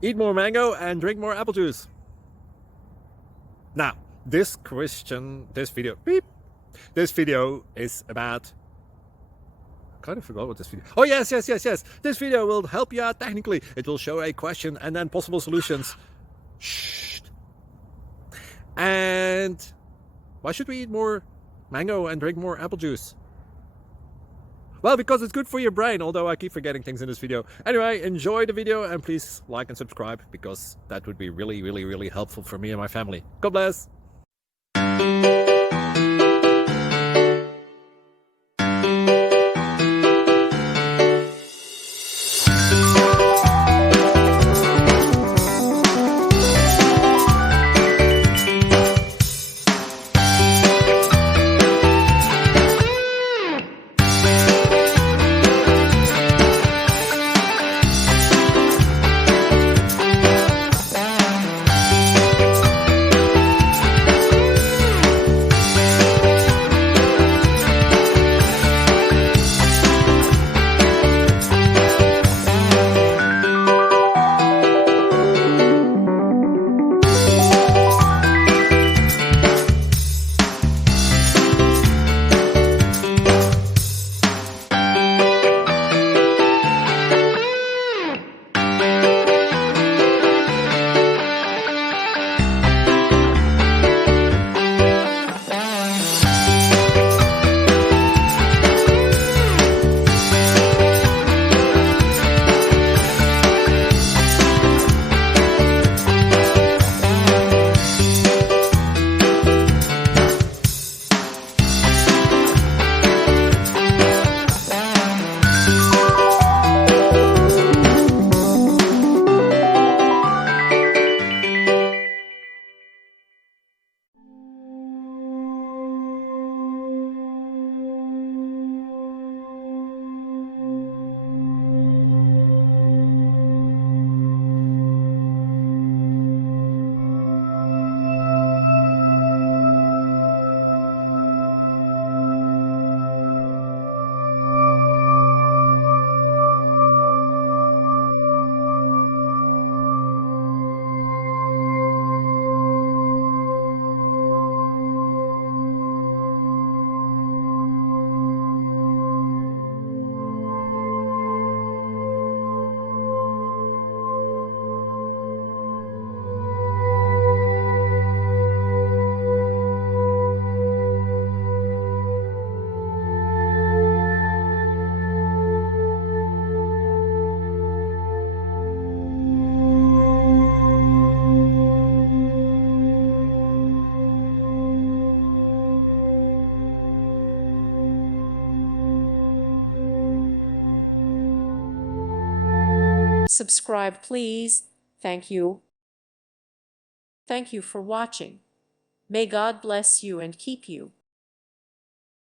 Eat more mango and drink more apple juice. Now, this video is about, I kind of forgot what this video. Oh, yes. This video will help you out technically. It will show a question and then possible solutions. Shh. And why should we eat more mango and drink more apple juice? Well, because it's good for your brain, although I keep forgetting things in this video. Anyway, enjoy the video and please like and subscribe, because that would be really helpful for me and my family. God bless! Subscribe, please. Thank you. Thank you for watching. May God bless you and keep you.